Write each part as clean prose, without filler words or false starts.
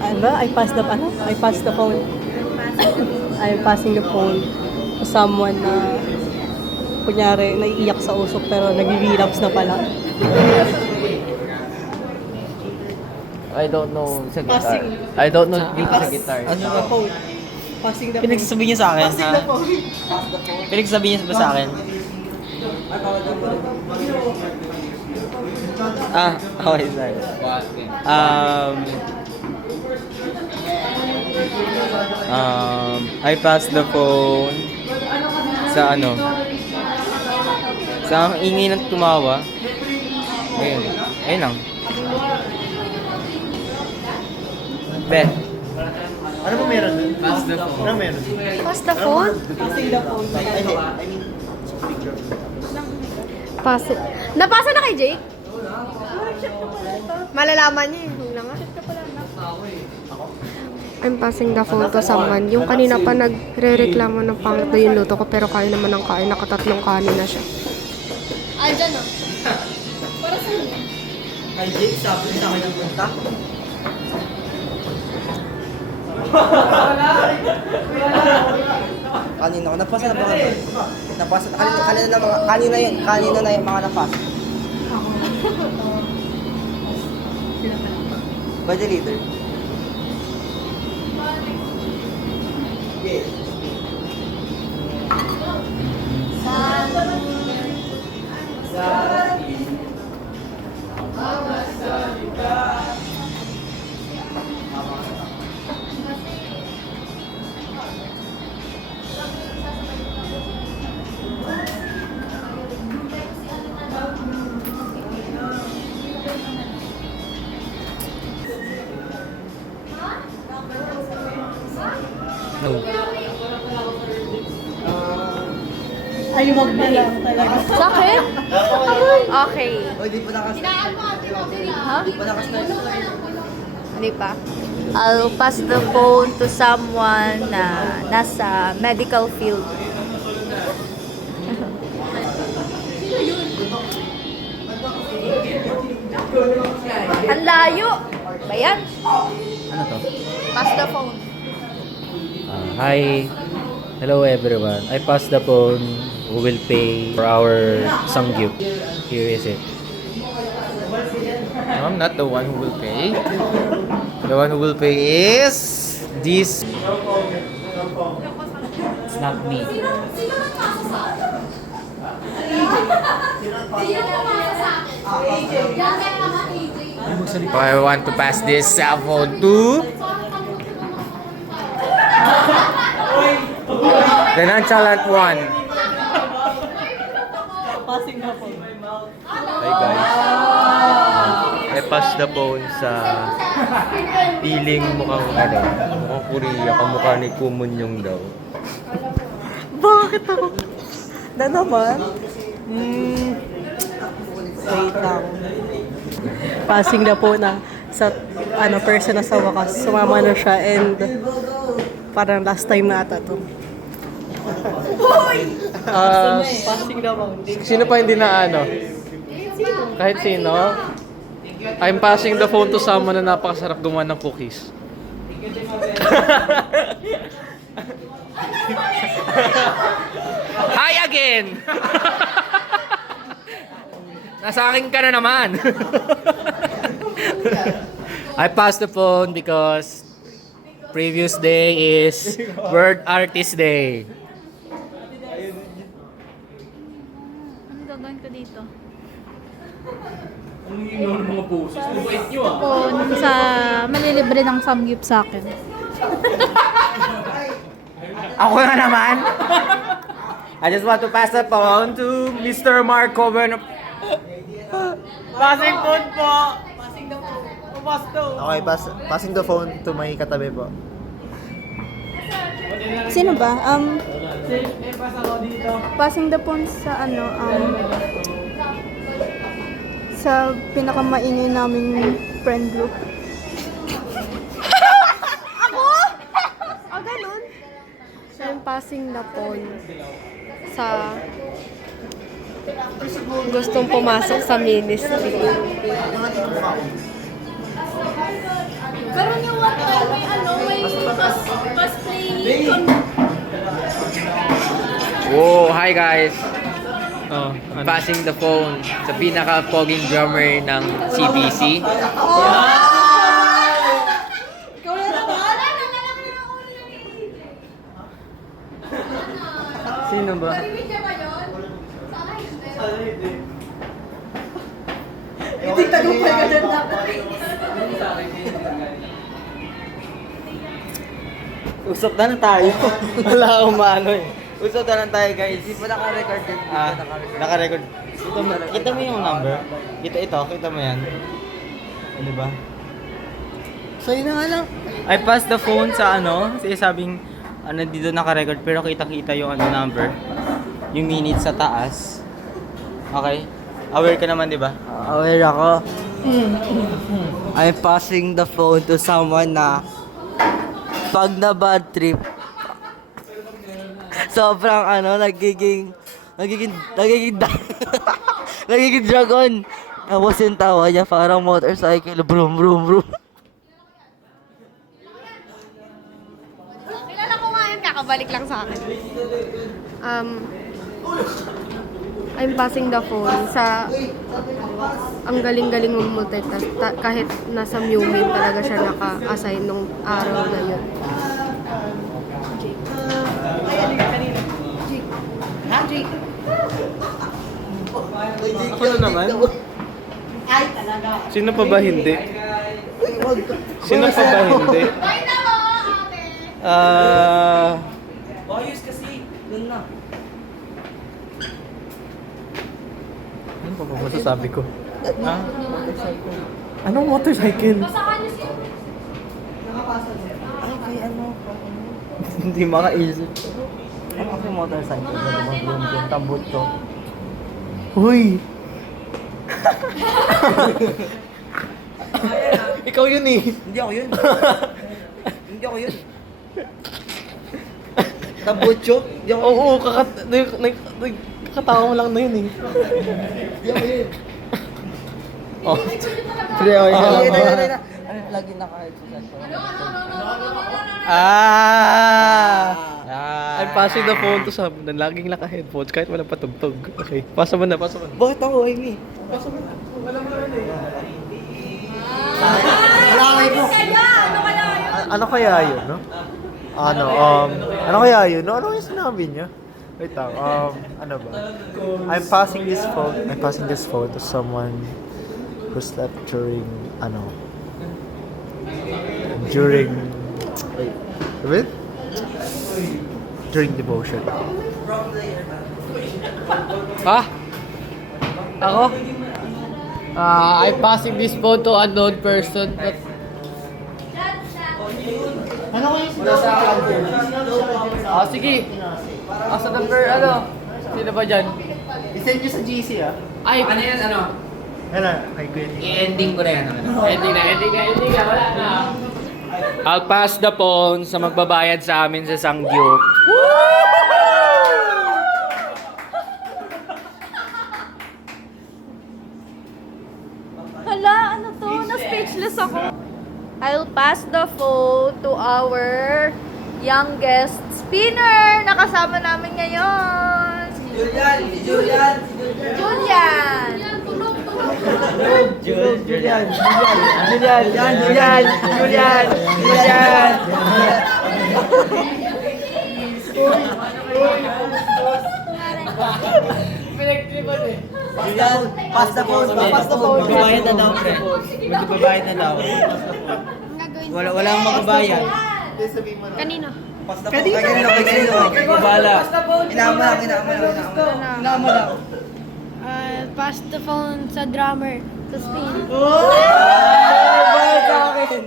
I pass the phone. I'm passing the phone to someone na kunyari naiiyak sa usok pero nag-relapse na pala. I don't know sa guitar. Passing. I don't know dito sa guitar. Ano ba? Phone. Passing the phone. Pinagsasabi niya sa akin, Passing ha? the phone. Pinagsasabi niya ba sa akin? Okay, sorry. I passed the phone sa ano? Sa ang ingay ng tumawa. Ayun. Ayun lang. Beth. Ano ba meron dun? Pass the phone. Ano meron? Pass the phone? Passing the phone. Pass it. Napasa na kay Jake? Malalaman niya eh. Huwag na nga. I'm passing the phone to someone. Yung kanina pa nagre-reklamo ng pangit na yung luto ko pero kain naman ng kain. Nakatatlong kanin na siya. Andyan o. Para sa inyo. Kay Jake, sabi sa akin ng punta. Kanina ko. Napasa na ba kayo? Napasa na. Kanina na yung mga napasa. By the leader. No. Ay, wag na lang talaga. Bakit? Okay. Oy, di pa nakastart. Ha? Di pa nakastart. Hindi pa. I'll pass the phone to someone na nasa medical field. Ang layo! Ba yan? Ano to? Pass the phone. Hi. Hello everyone. I passed the phone. Who will pay for our sangyup? Here is it. No, I'm not the one who will pay. The one who will pay is this. It's not me. I want to pass this cell phone to the nonchalant one. Passing the phone. Hi guys. I passed the phone sa piling mukhang mukhang Korea, kamukha ni Kumon yung daw. Bakit ako? Na naman? Wait lang. Passing the phone na sa person na sa wakas. Sumama na siya and parang last time na ata to. Passing the phone. Sino pa hindi na ano? Kahit sino? I'm passing the phone to someone na napakasarap gumawa ng cookies. Hi again! Nasa akin ka na naman. I passed the phone because previous day is World Artist Day. Ano gagawin ko dito? Phone sa malilibre ng samgyup sa akin. Ako na naman. I just want to pass the phone to Mr. Marco Bueno. Passing phone po! Okay, passing the phone to my katabi po. Sino ba? Passing the phone sa sa pinakamaingay naming friend group. Ako? Ganun? So, I'm passing the phone sa gustong pumasok sa ministry. Pero yung what Okay guys, Oh, ano? passing the phone sa pinaka-poging drummer ng CBC. Sino ba? Hindi tagumpay ka dyan dapat. Usap na lang tayo. Wala akong maano eh. Usap na lang tayo guys. Hindi pa naka-record din. Naka-record. Kita mo yung number? Kita mo yan. Ano ba? Sa'yo na nga lang. I passed the phone sa ano, kasi sabing dito naka-record pero kita-kita yung number. Yung minutes sa taas. Okay? Aware ka naman, di ba? Aware ako. I'm passing the phone to someone na pag na bad trip, sobrang nagiging nagiging dragon. Tapos yung tawa niya parang motorcycle, brum brum brum. Kilala ko nga yun, kakabalik lang sa akin. I'm passing the phone sa ang galing-galing mong multitask kahit nasa Mumin talaga siya naka-assign nung araw na yun. Ako na naman? Sino pa ba hindi? Sino pa ba hindi? Boyos kasi, dun na. Ano pa ba masasabi ko? Ha? Anong motorcycle? Ay, kay ano? Hindi makaisip. Ano kasi motorcycle? Yung tambot ko. Uy! Ikaw yun eh. Hindi ako yun. Hindi ako yun. Tambutso? Hindi ako yun. Oo, kakatawa mo lang na yun eh. Oh. Pre, okay ka lang. Lagi naka-headset. I'm passing the phone to someone na laging naka-headphones kahit walang patugtog. Okay, pasa mo na. Bakit ako, Amy? Ano kaya yun, no? Ano kaya yun, no? Ano yung sinabi niya? Wait lang, ano ba? I'm passing this phone to someone who slept during, wait, during devotion. Ha? Ako? I'm passing this phone to unknown person. Sige. Sa number, Sino ba dyan? I-send nyo sa GC, ah. Ay, Ano yan, ano? Ano, kay Kuya Nick. I-ending ko na yan. ending na. Wala na. I'll pass the phone sa magbabayad sa amin sa Sangyup. Hala, ano to? Na-speechless ako. I'll pass the phone to our youngest spinner na kasama namin ngayon. Julian! Julian! Julian, pass the phone. Magbabayad na daw, pre. Magbabayad na daw. Walang magbabayad. Kanina. Babala. Inama lang. Pass the phone sa drummer. Sa spin. Bayad sa akin.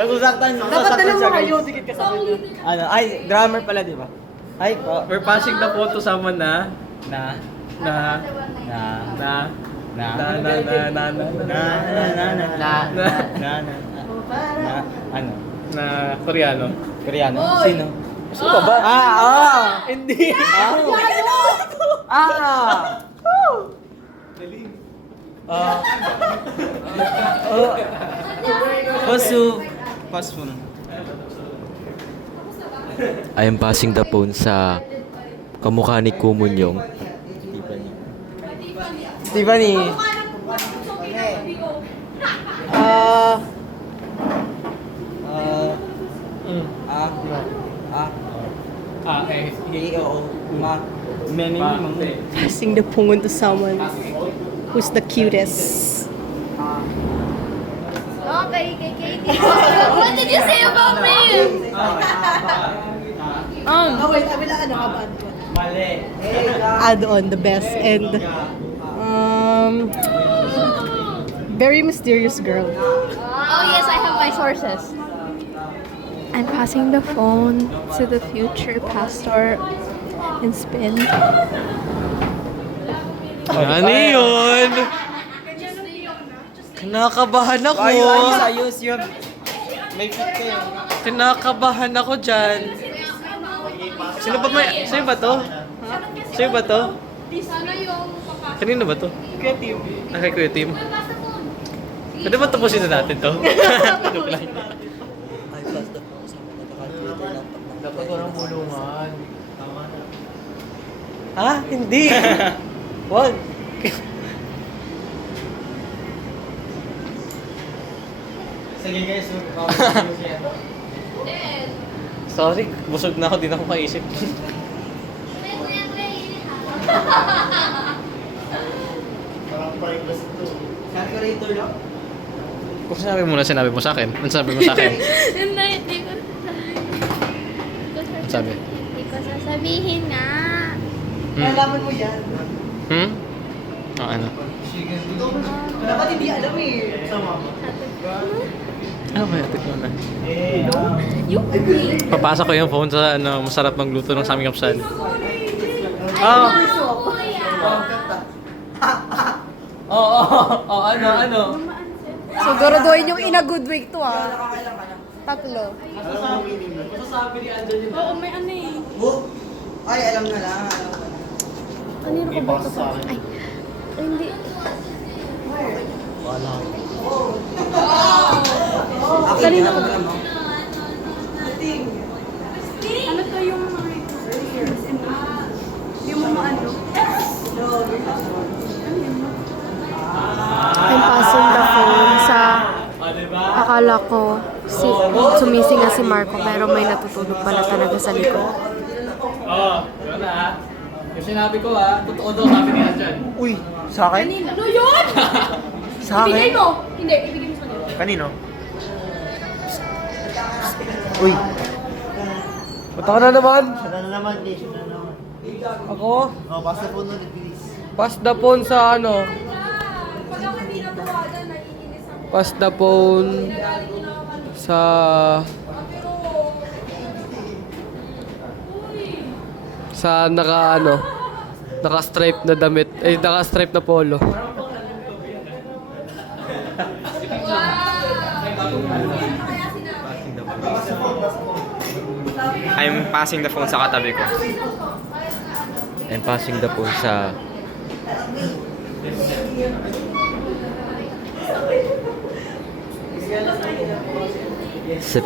Nagusaktan. Dapat dalawa mo kayo, dikit ka sa kanya. Ay, drummer pala, di ba? Ay, po. We're passing the phone to someone na Koreano. Oy! Sino? Sino ba? Hindi. Pasu. Pasfun. I am passing the phone sa kamukha ni Kumunyong. Tiffany. Passing the phone to someone who's the cutest. Okay, kay Katie. What did you say about me? Add on the best and very mysterious girl. Oh yes, I have my sources. I'm passing the phone to the future pastor in Spain. Ano yun? Kinakabahan ako. Ayos yun. May fit kayo. Kinakabahan ako dyan. Sino ba to? Sino ba to? Kanino ba to? Kuya Tim. Kay Kuya Tim. Pwede ba tapusin na natin to? Joke lang. Dapat walang bulungan. Ha? Hindi. Wag. Sige guys, Sorry, busog na ako. Di na ako maisip. Parang priceless to. calculator lang. Kung sinabi mo sa akin. Ano sabi mo sa akin? Hindi ko Sabi? Hindi ko sasabihin nga. Nalaman mo yan. Ano? Dapat hindi alam eh. Ano kaya? Tignan na. Yung Papasok ko yung phone sa masarap magluto ng saming kapsal. Ano? Siguraduhin yung in a good way to ah. Tatlo. Oo, may ano eh. Ay, alam na lang. Kanino ko ba ito? Ay, hindi. Kanino ko ba? Ano to yung yung mga ano? I'm passing the phone sa... Akala ko sumising nga si Marco pero may natutulog pala talaga sa likod. Yun na. Yung sinabi ko totoo daw sabi niya dyan. Uy, sa akin? Ano yun? Sa akin? Ibigay mo! Hindi, ibigay mo sa kanila. Kanino? Uy. Punta ka na naman. Siya na naman, siya na naman. Ako? Oh, pass the phone ulit, please. Pass the phone sa ano? Pass the phone sa... Sa naka-stripe na damit. Naka-stripe na polo. I'm passing the phone sa katabi ko. I'm passing the phone sa... Sa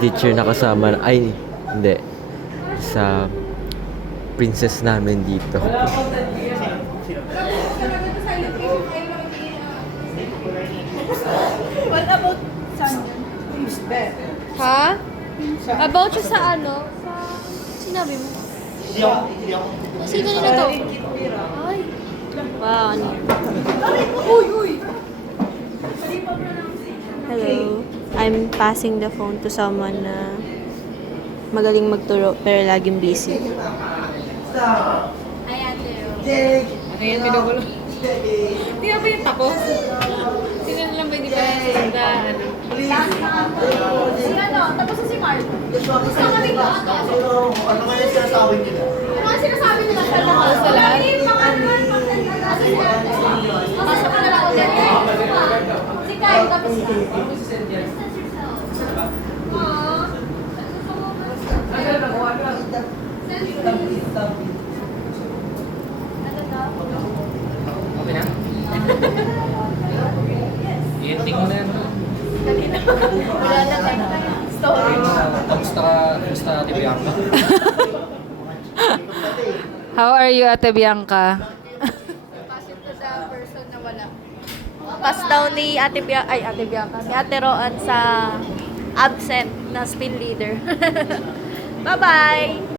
teacher na kasama, ay, hindi. Sa princess namin dito. What about saan yan? Ha? About siya sa ano? Sa... Sinabi mo? Sino nila to? Ay. Wow, ano yun? Hello. I'm passing the phone to someone na magaling magturo pero laging busy. Ayan, pinugulo. Hindi ba yung tapos? Sino na lang ba hindi pa nagsasalita? Ano? Tapos na si Mark. Gusto kami ba? Ano kaya sinasabi nila? Ano ang sinasabi nila sa lahat? Sa lahat? Pasok ka na lang ulit. Si Kyle, tapos na. Okay na? I-ending mo na yan. Wala na tayo. Story. Kamusta ka How are you, Ate Bianca? Pass it to the person na wala. Pass daw ni Ate Bianca, ni Ate Roan sa absent na spin leader. Bye-bye!